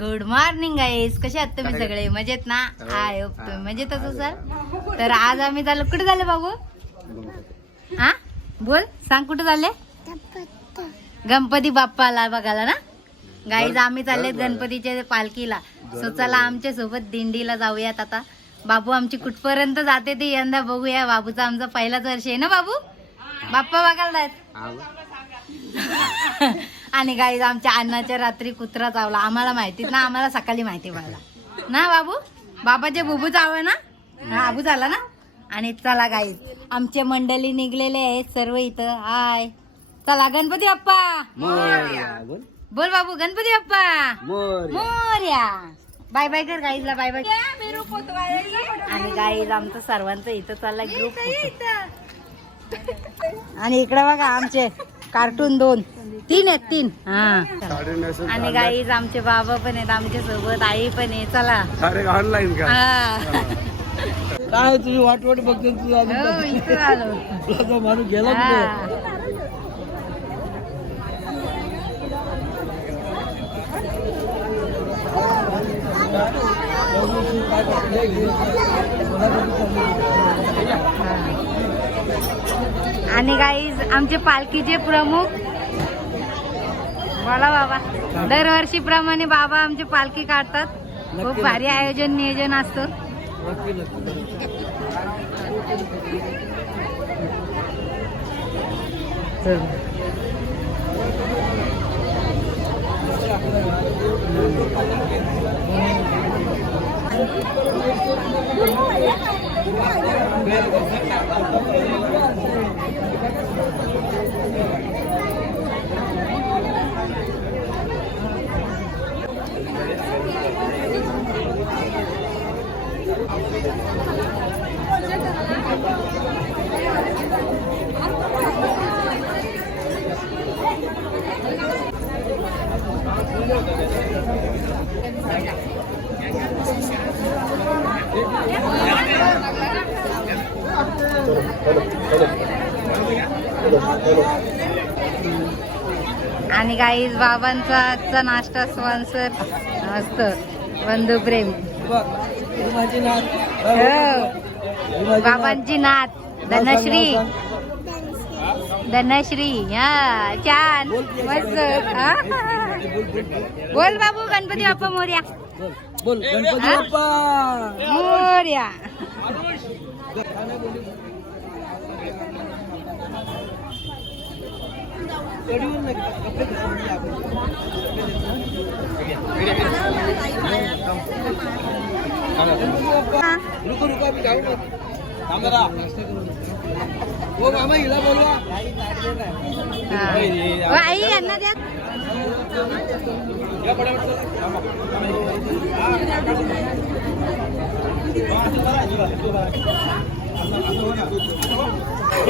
Good morning गाईस कसे आहात तुम्ही? सगळे? मजेत ना? हो. आय होप तुम्ही हा. मजेत असो सर? तर आज आम्ही झालो कुठे झाले बाबू? हा? बोल सांग कुठे झाले? गणपती बाप्पाला बघायला ना? गाईज आम्ही चालले. गणपतीच्या पालखीला. सो चला. आमच्यासोबत दिंडीला जाऊयात आता. बाबू आमची कुठपर्यंत जाते ते यंदा बघूया. बाबूचा आमचा पहिलाच वर्ष आहे ना बाबू? बाप्पा बघायला आणि गाईज आमच्या अन्नाच्या रात्री कुत्रा चावला. आम्हाला माहिती ना आम्हाला सकाळी माहिती पडला. ना बाबू? बाबाचे बुबू चावलं ना? आबू झाला ना? आणि चला गाईज आमचे मंडळी निघलेले आहेत सर्व इथं. हाय चला गणपती बाप्पा. बोल. बोल बाबू गणपती बाप्पा. मोर मोर्या. बाय बाय कर गाईजला बाय बाय आणि गाईज आमचं सर्वांचं इथं चालला ग्रुप आणि इकडे बघा आमचे कार्टून दोन. तीन आहेत तीन. हा. आणि गाईज आमचे बाबा पण आहेत आमच्यासोबत आई पण आहे. चला. अरे ऑनलाईन का? हा. काय तुझी वाट वाट बघते तुझा हो, इथं आलो. तुझा माणूस गेला कुठे? हा. आणि गाईज आमचे पालखीचे प्रमुख बोला बाबा. दरवर्षी प्रमाणे बाबा आमची पालखी काढतात. खूप भारी आयोजन नियोजन असतं. नक्की नक्की गाईज बाबांचा आजचा नाश्ता स्पॉन्सर असत. बंधू प्रेम. ही. बाबांची नात. धनश्री. धनश्री. हा छान. मस्त. बोल, बाबू गणपती बाप्पा मोर्या. बोल, बोल गणपती? बाप्पा. मोर्या कडीवर नाही, कपडे घालून आपण. गणपती बाप्पा रुको रुको अभी जाऊ मत थांब जरा. हो मामा हिला बोलवा हा. ओ, आई यांना द्या या पटापट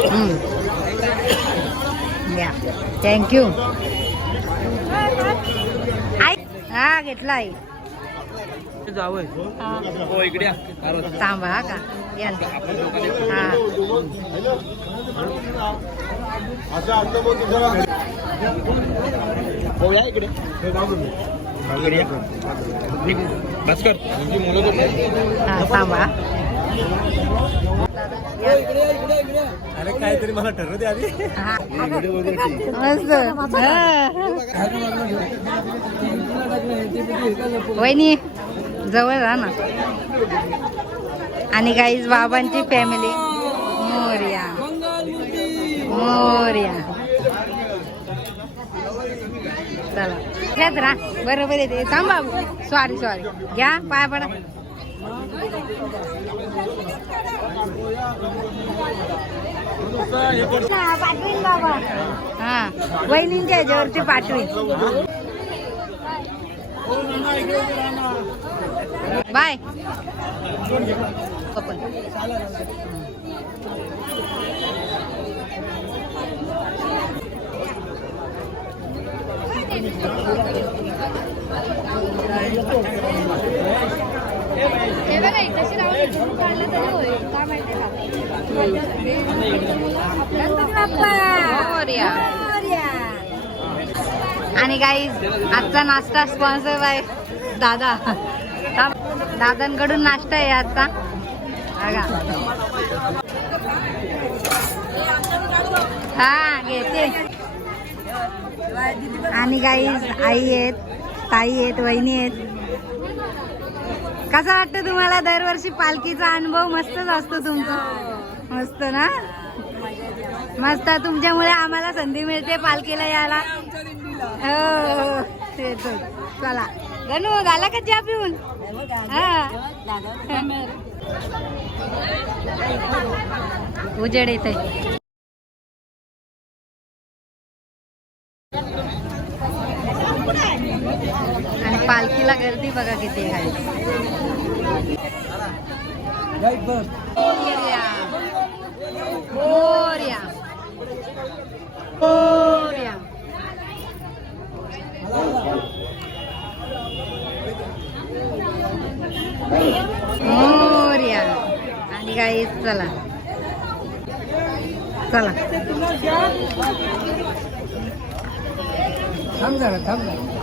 हम्म. द्या थँक्यू हा घेतला आई. जावं हा. या. का? या हा. या इकडे. इकडे अरे काहीतरी मला ठरवते आधी. मस्त वहिनी जवळ राहा ना. आणि गाईज बाबांची फॅमिली मोर्या. मोर्या. चला. येत राहा. बरोबर येते थांबा सॉरी सॉरी घ्या पाय पडा. पाठवीन बाबा हा वहिनींच्या ह्याच्यावरती पाठवीन बाय ओपन हे बघा राहून काढलं तरी होईल. काय माहिती का? आणि काही आजचा नाश्ता स्पॉन्सर बाय दादा. दादांकडून नाश्ता आहे आजचा. बघा. हा घेते. आणि काही आई आहेत ताई आहेत वहिनी आहेत. कसा वाटतं तुम्हाला दरवर्षी पालखीचा अनुभव? मस्तच असतो तुमचा. मस्त ना? मस्त. तुमच्यामुळे आम्हाला संधी मिळते पालखीला यायला. हो हो. चला. गणू झाला का चहा पिऊन? हा. उजेड येते आणि पालखीला गर्दी बघा किती आहे. मोरया. मोरया. मोरया. आणि काही चला. चला. थांब जरा थांब जरा.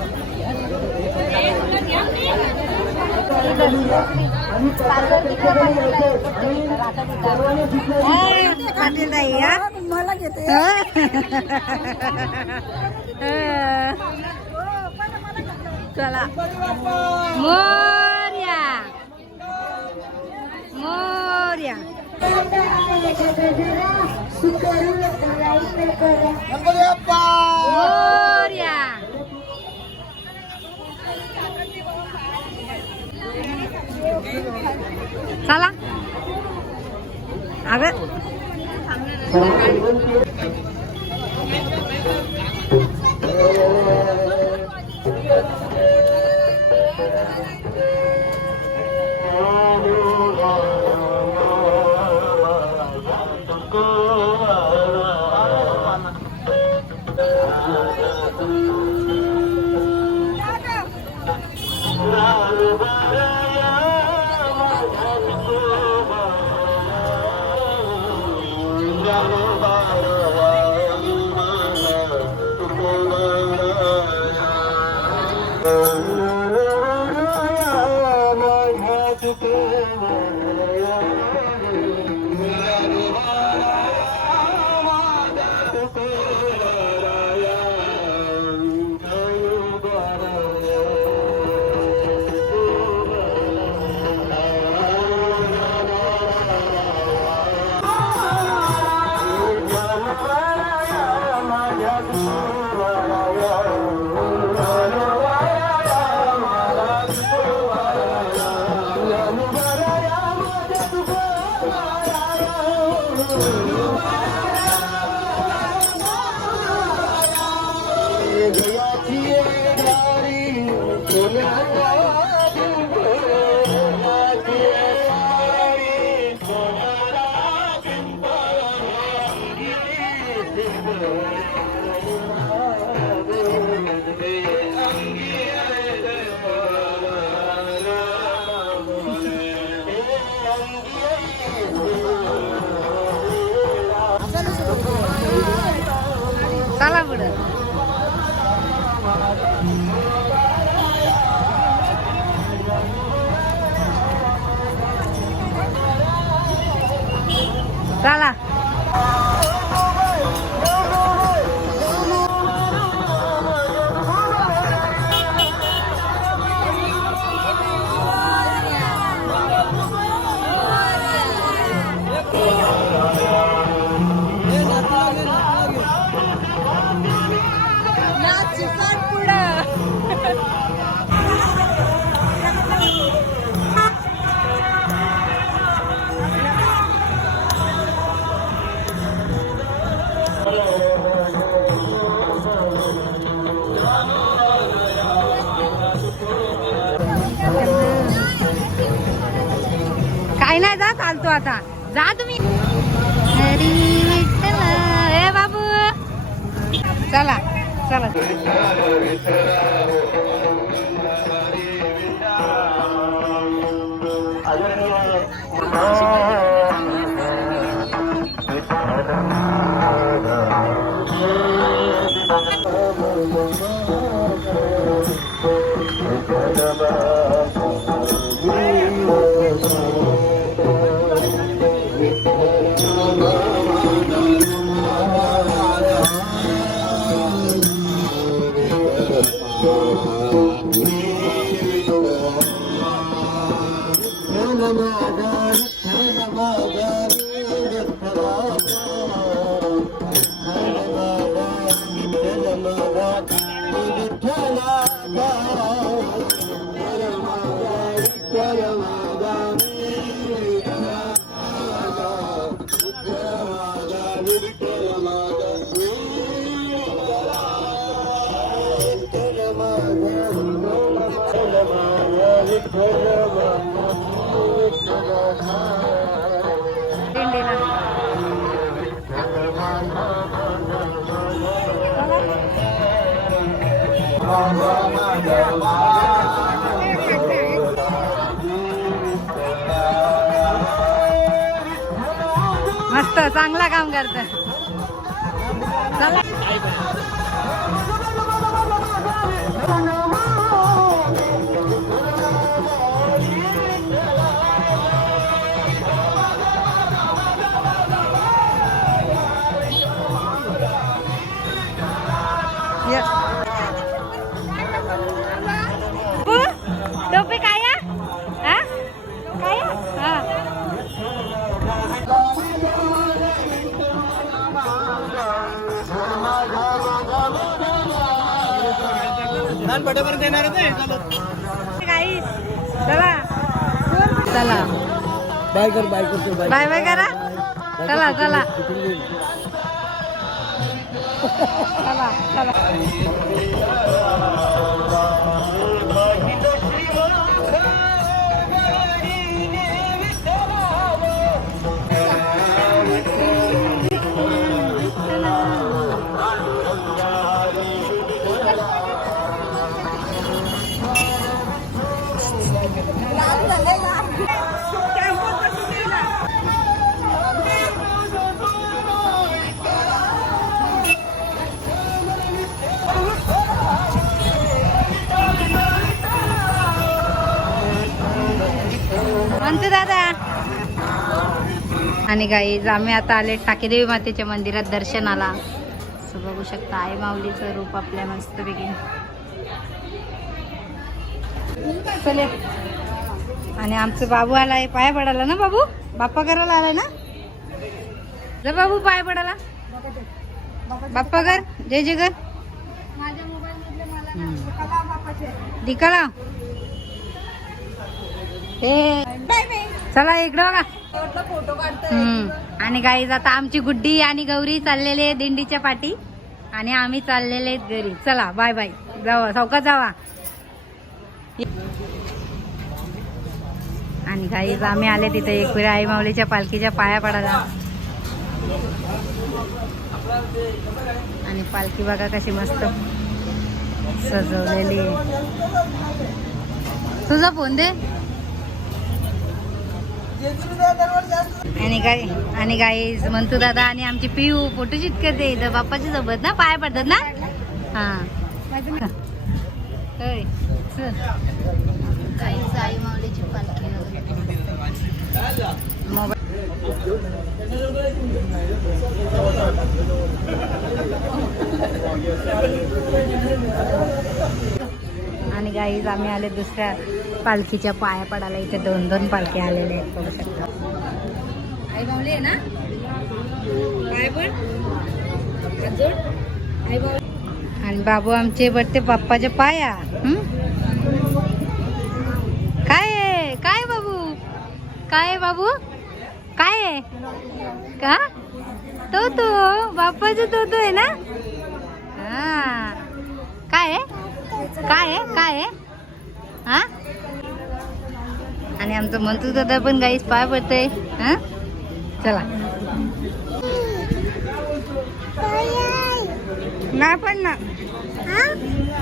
पाटील ताई हा मला घेते चला मोर्या मोर्या गणपती बाप्पा मोर्या चला अगं चला पुढं चला काय आता. जा तुम्ही. ए बाबू. चला चला. मस्त चांगला काम करत. चला. चला. चला. बाय कर बाय करतो बाय बाय बाय करा. चला चला. चला चला. आणि गाईज आम्ही आता आले टाकेदेवी मातेच्या मंदिरात दर्शनाला. असं बघू शकता आई माऊलीचं रूप आपल्या मस्तपैकी. चले. आणि आमचं बाबू आलाय पाया पडाला ना बाबू? बाप्पा करायला आलाय ना? ज बाबू पाया पडाला बाप्पा कर जय जय कर दिकाला हे चला इकडं बघा. हम्म. आणि गाईज आता आमची गुड्डी आणि गौरी चाललेले आहे दिंडीच्या पाठी. आणि आम्ही चाललेले आहेत घरी. चला बाय बाय जावा सौका जावा. आणि गाईज आम्ही आले तिथे एकवीर आई माऊलीच्या पालखीच्या पाया पडायला. आणि पालखी बघा कशी मस्त सजवलेली तुझा फोन दे. आणि काय आणि गाई म्हणतो दादा आणि आमची पिऊ फोटो चित करते इथं. बाप्पाच्या सोबत ना? पाय पडतात ना? हा. आई पालखी आणि गाईज आम्ही आले दुसऱ्या पालखीच्या पाया पडायला इथे दोन दोन पालखी आलेले आहेत बघू शकता. आई माऊली आहे ना? पाय पड आई आणि बाबू आमचे बडते बाप्पाच्या पाया? काय आहे? काय बाबू? काय आहे बाबू? काय आहे? का? तो तो बाप्पाचा तो तो आहे ना? हा. काय आहे? काय आहे? काय आहे? हा? आणि आमचं मंतू दादा पण गाईच पाय पडतंय. हा? चला. नाही पडणार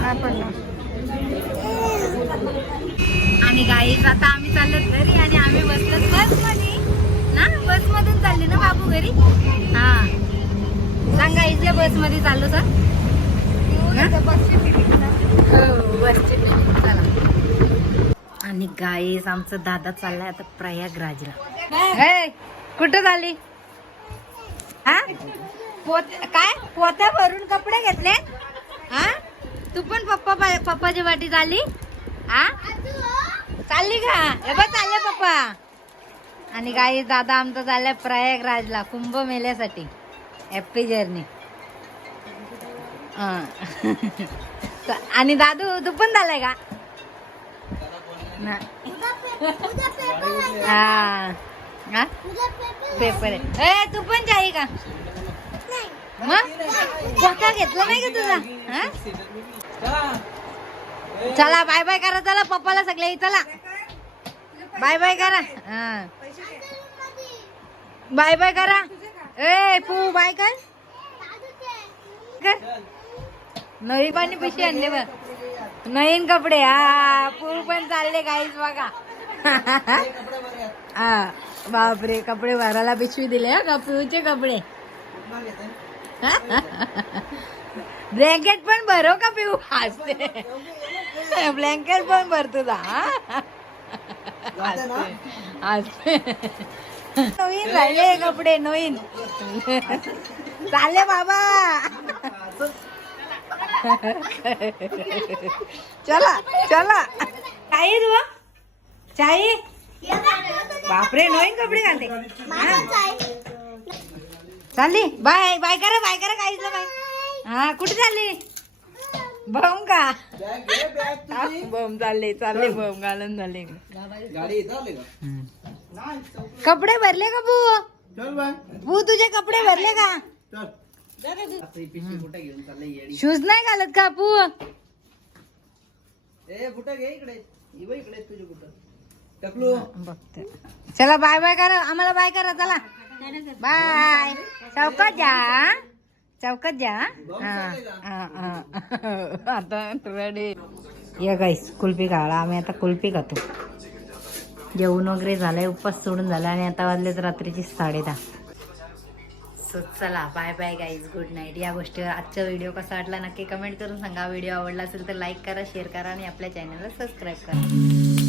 नाही पडणार आणि गाईच आता आम्ही चाललो घरी आणि आम्ही बसलो बसमध्ये ना? बस मधून चालली ना बाबू घरी? हा. सांग बसमध्ये चाललो तर. चला. आणि गाईस आमचं दादा चाललाय आता प्रयागराजला. कुठं झाली? हा? पोत काय? पोत्या भरून कपडे घेतले? हा? तू पण पप्पा पा- पप्पाच्या वाटी झाली हा? चालली का? हे बघ चालले पप्पा. आणि गाई दादा आमचा चाललाय प्रयागराजला कुंभ मेल्यासाठी. हॅपी जर्नी आणि दादू तू पण झालाय का. हा. हा? पेपर आहे. ए तू पण जाई का? मग? पोता घेतला नाही का तुझा? हा? चला बाय बाय करा चला पप्पाला सगळे चला. बाय बाय करा. हा. बाय बाय करा. ए पू बाय कर. नवी पाणी पिशी आणले बघ. नवीन कपडे हा पू पण चालले काहीच बघा. हा बापरे कपडे भरायला पिशवी दिले हा का पिऊचे कपडे? ब्लँकेट पण भरो का पिऊ? हसते. ब्लँकेट पण भर तुझा. हसते. नवीन राहिले कपडे नवीन. चालले बाबा. चला चला. काही तू चाई? बापरे नवीन कपडे घालते? चालली. बाय बाय करा बाय करा ना बाय. हा कुठे चालली? बम का? बम चालले चालले बम घालून झाले गाडी इथं आली का? कपडे भरले का बू चल बाय. बू तुझे कपडे भरले का? घेऊन चाललंय येडी? शूज नाही घालत का पू ए कुठं घे इकडे. इव इकडे तुझे कुठं. टकलू. बघते. चला बाय बाय करा. आम्हाला बाय करा. चला. बाय चौकात जा चौकात जा हा, हा, हा. आता रेडी या गाईस कुल्फी खायला. आम्ही आता कुल्फी खातो. जेवण वगैरे झालंय. उपवास सोडून झाला आणि आता वाजलेत रात्रीची साडे दहा. सो चला bye bye guys good night या गोष्टीवर आजचा व्हिडिओ कसा वाटला नक्की कमेंट करून सांगा. व्हिडिओ आवडला असेल तर लाईक करा शेअर करा आणि आपल्या चॅनलला सबस्क्राईब करा.